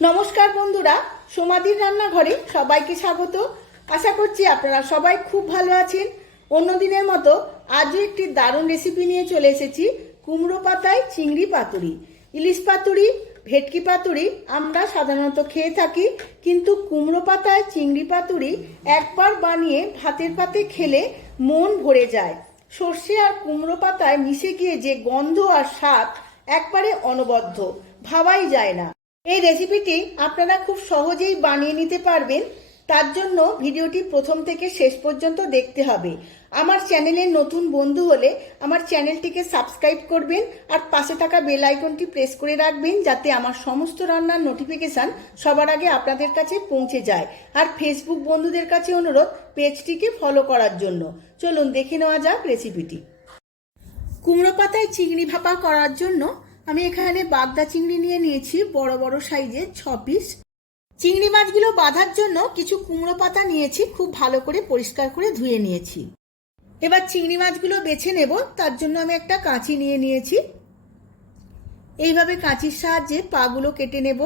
নমস্কার বন্ধুরা, সোমাদির রান্নাঘরে সবাইকে স্বাগত। আশা করছি আপনারা সবাই খুব ভালো আছেন। অন্যদিনের মতো আজও একটি দারুণ রেসিপি নিয়ে চলে এসেছি। কুমড়ো পাতায় চিংড়ি পাতুরি। ইলিশ পাতুরি, ভেটকি পাতুরি আমরা সাধারণত খেয়ে থাকি, কিন্তু কুমড়ো পাতায় চিংড়ি পাতুরি একবার বানিয়ে ভাতের পাতে খেলে মন ভরে যায়। সর্ষে আর কুমড়ো পাতায় মিশে গিয়ে যে গন্ধ আর স্বাদ একবারে অনবদ্য, ভাবাই যায় না। এই রেসিপিটি আপনারা খুব সহজেই বানিয়ে নিতে পারবেন। তার জন্য ভিডিওটি প্রথম থেকে শেষ পর্যন্ত দেখতে হবে। আমার চ্যানেলের নতুন বন্ধু হলে আমার চ্যানেলটিকে সাবস্ক্রাইব করবেন আর পাশে থাকা বেল আইকনটি প্রেস করে রাখবেন, যাতে আমার সমস্ত রান্নার নোটিফিকেশান সবার আগে আপনাদের কাছে পৌঁছে যায়। আর ফেসবুক বন্ধুদের কাছে অনুরোধ পেজটিকে ফলো করার জন্য। চলুন দেখে নেওয়া যাক রেসিপিটি। কুমড়ো পাতায় চিংড়ি ভাপা করার জন্য আমি এখানে বাগদা চিংড়ি নিয়ে নিয়েছি বড় বড় সাইজের 6 পিস। চিংড়ি মাছগুলো বাঁধার জন্য কিছু কুমড়ো পাতা নিয়েছি, খুব ভালো করে পরিষ্কার করে ধুয়ে নিয়েছি। এবার চিংড়ি মাছগুলো বেছে নেব। তার জন্য আমি একটা কাঁচি নিয়ে নিয়েছি। এইভাবে কাঁচির সাহায্যে পাগুলো কেটে নেব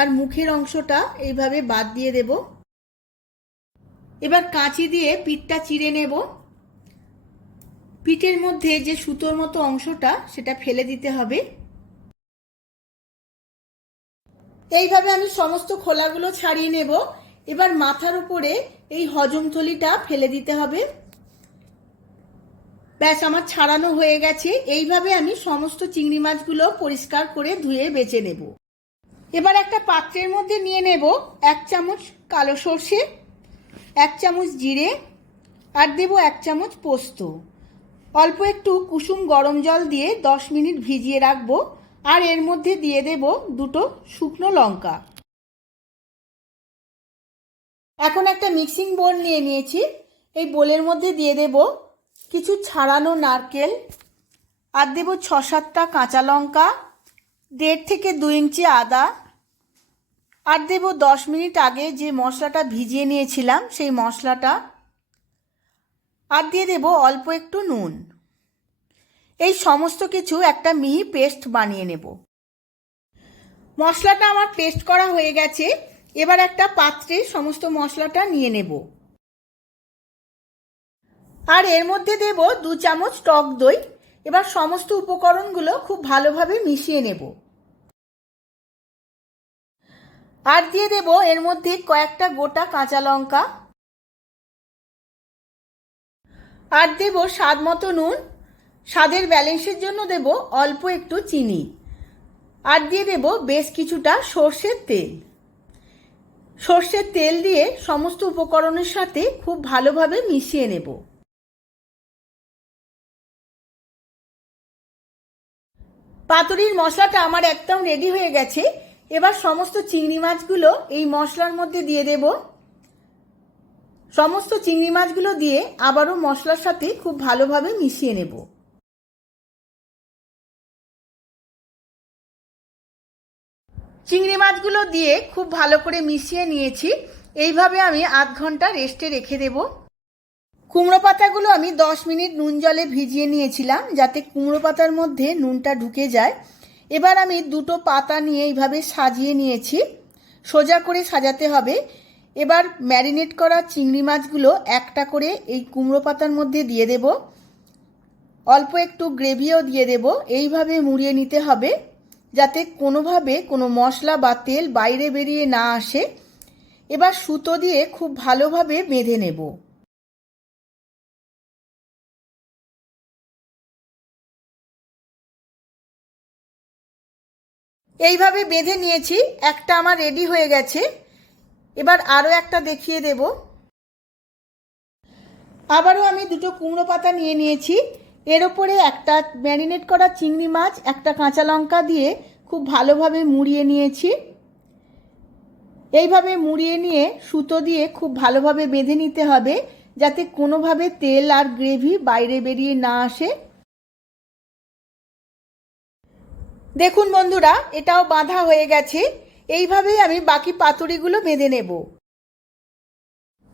আর মুখের অংশটা এইভাবে বাদ দিয়ে দেব। এবার কাঁচি দিয়ে পিঠটা চিড়ে নেব। পিঠের মধ্যে যে সুতোর মতো অংশটা সেটা ফেলে দিতে হবে। এইভাবে আমি সমস্ত খোলাগুলো ছাড়িয়ে নেব। এবার মাথার উপরে এই হজমথলিটা ফেলে দিতে হবে। ব্যাস, আমার ছাড়ানো হয়ে গেছে। এইভাবে আমি সমস্ত চিংড়ি মাছগুলো পরিষ্কার করে ধুয়ে বেছে নেব। এবার একটা পাত্রের মধ্যে নিয়ে নেব 1 চামচ কালো সর্ষে, 1 চামচ জিরে আর দেব 1 চামচ পোস্ত। অল্প একটু কুসুম গরম জল দিয়ে 10 মিনিট ভিজিয়ে রাখবো। আর এর মধ্যে দিয়ে দেব 2টো শুকনো লঙ্কা। এখন একটা মিক্সিং বোল নিয়ে নিয়েছি। এই বোলের মধ্যে দিয়ে দেব কিছু ছাড়ানো নারকেল, আর দেব 6-7টা কাঁচা লঙ্কা, 1.5 থেকে 2 ইঞ্চি আদা, আর দেব 10 মিনিট আগে যে মশলাটা ভিজিয়ে নিয়েছিলাম সেই মশলাটা, আর দিয়ে দেব অল্প একটু নুন। এই সমস্ত কিছু একটা মিহি পেস্ট বানিয়ে নেব। মশলাটা আমার পেস্ট করা হয়ে গেছে। এবার একটা পাত্রে সমস্ত মশলাটা নিয়ে নেব। আর এর মধ্যে দেব 2 চামচ টক দই। এবার সমস্ত উপকরণগুলো খুব ভালোভাবে মিশিয়ে নেব। আর দিয়ে দেব এর মধ্যে কয়েকটা গোটা কাঁচা লঙ্কা, আর দেব স্বাদ মতো নুন। স্বাদের ব্যালেন্সের জন্য দেব অল্প একটু চিনি, আর দিয়ে দেব বেশ কিছুটা সর্ষের তেল। সর্ষের তেল দিয়ে সমস্ত উপকরণের সাথে খুব ভালোভাবে মিশিয়ে নেব। পাতুরির মশলাটা আমার একদম রেডি হয়ে গেছে। এবার সমস্ত চিংড়ি মাছগুলো এই মশলার মধ্যে দিয়ে দেব। সমস্ত চিংড়ি মাছগুলো দিয়ে আবারও মশলার সাথে খুব ভালোভাবে মিশিয়ে নেব। চিংড়ি মাছগুলো দিয়ে খুব ভালো করে মিশিয়ে নিয়েছি। এইভাবে আমি আধ ঘন্টা রেস্টে রেখে দেব। কুমড়ো পাতাগুলো আমি 10 মিনিট নুন জলে ভিজিয়ে নিয়েছিলাম, যাতে কুমড়ো পাতার মধ্যে নুনটা ঢুকে যায়। এবার আমি 2টো পাতা নিয়ে এইভাবে সাজিয়ে নিয়েছি। সোজা করে সাজাতে হবে। এবার ম্যারিনেট করা চিংড়ি মাছগুলো একটা করে এই কুমড়ো পাতার মধ্যে দিয়ে দেব। অল্প একটু গ্রেভিও দিয়ে দেব। এইভাবে মুড়িয়ে নিতে হবে, যাতে কোনোভাবে কোনো মশলা বা তেল বাইরে বেরিয়ে না আসে। এবার সুতো দিয়ে খুব ভালোভাবে বেঁধে নেব। এইভাবে বেঁধে নিয়েছি। একটা আমার রেডি হয়ে গেছে। এবার আরও একটা দেখিয়ে দেব। আবারও আমি 2টো কুমড়ো পাতা নিয়ে নিয়েছি। এর ওপরে একটা ম্যারিনেট করা চিংড়ি মাছ, একটা কাঁচা লঙ্কা দিয়ে খুব ভালোভাবে মুড়িয়ে নিয়েছি। এইভাবে মুড়িয়ে নিয়ে সুতো দিয়ে খুব ভালোভাবে বেঁধে নিতে হবে, যাতে কোনোভাবে তেল আর গ্রেভি বাইরে বেরিয়ে না আসে। দেখুন বন্ধুরা, এটাও বাঁধা হয়ে গেছে। এইভাবেই আমি বাকি পাতুরিগুলো বেঁধে নেব।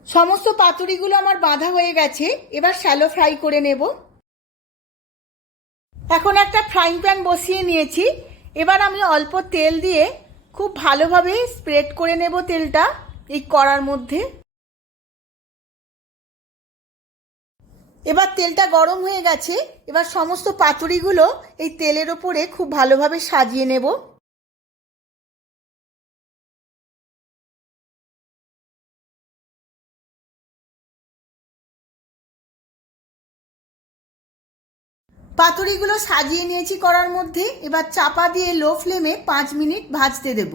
সমস্ত পাতুরিগুলো আমার বাঁধা হয়ে গেছে। এবার শ্যালো ফ্রাই করে নেব। এখন একটা ফ্রাইং প্যান বসিয়ে নিয়েছি। এবার আমি অল্প তেল দিয়ে খুব ভালোভাবে স্প্রেড করে নেব তেলটা এই কড়ার মধ্যে। এবার তেলটা গরম হয়ে গেছে, এবার সমস্ত পাতুরিগুলো এই তেলের ওপরে খুব ভালোভাবে সাজিয়ে নেব। পাতুরিগুলো সাজিয়ে নিয়েছি কড়ার মধ্যে, এবার চাপা দিয়ে লো ফ্লেমে 5 মিনিট ভাজতে দেব।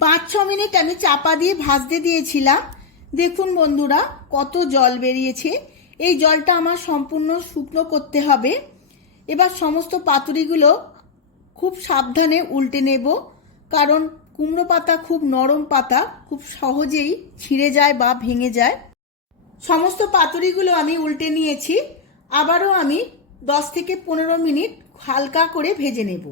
5-6 মিনিট আমি চাপা দিয়ে ভাজতে দিয়েছিলাম। দেখুন বন্ধুরা কত জল বেরিয়েছে, এই জলটা আমার সম্পূর্ণ শুকনো করতে হবে। এবার সমস্ত পাতুরিগুলো খুব সাবধানে উল্টে নেব, কারণ কুমড়ো পাতা খুব নরম পাতা, খুব সহজেই ছিঁড়ে যায় বা ভেঙে যায়। সমস্ত পাতুরিগুলো আমি উল্টে নিয়েছি, আবারও আমি 10 থেকে 15 মিনিট হালকা করে ভেজে নেব।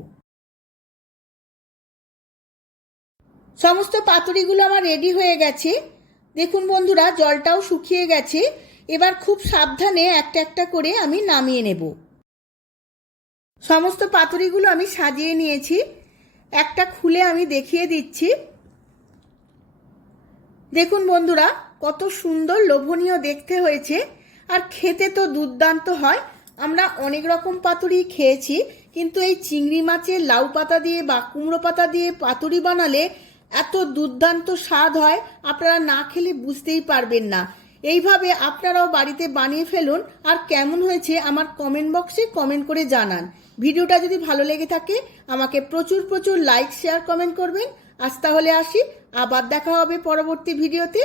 সমস্ত পাতুরিগুলো আমার রেডি হয়ে গেছে। দেখুন বন্ধুরা জলটাও শুকিয়ে গেছে। এবার খুব সাবধানে একটা একটা করে আমি নামিয়ে নেব। সমস্ত পাতুরিগুলো আমি সাজিয়ে নিয়েছি, একটা খুলে আমি দেখিয়ে দিচ্ছি। দেখুন বন্ধুরা কত সুন্দর লোভনীয় দেখতে হয়েছে, আর খেতে তো দুর্দান্ত হয়। আমরা অনেক রকম পাতুরি খেয়েছি, কিন্তু এই চিংড়ি মাছের লাউ পাতা দিয়ে বা কুমড়ো পাতা দিয়ে পাতুরি বানালে এত দুর্দান্ত স্বাদ হয়, আপনারা না খেলে বুঝতেই পারবেন না। এইভাবে আপনারাও বাড়িতে বানিয়ে ফেলুন, আর কেমন হয়েছে আমার কমেন্ট বক্সে কমেন্ট করে জানান। ভিডিওটা যদি ভালো লেগে থাকে আমাকে প্রচুর প্রচুর লাইক শেয়ার কমেন্ট করবেন। আজ তাহলে আসি, আবার দেখা হবে পরবর্তী ভিডিওতে।